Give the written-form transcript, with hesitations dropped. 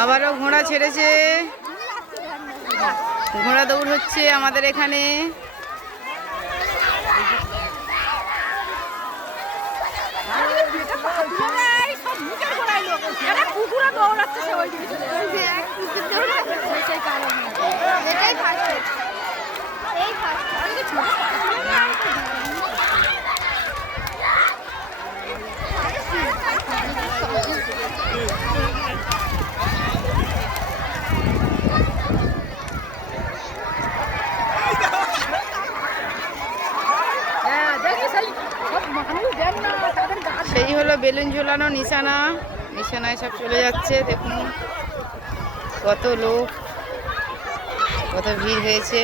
আবারও ঘোড়া ছেড়েছে, ঘোড়া দৌড় হচ্ছে আমাদের এখানে। সেই হলো বেলুন ঝোলানো নিশানা, নিশানায় সব চলে যাচ্ছে। দেখুন কত লোক, কত ভিড় হয়েছে।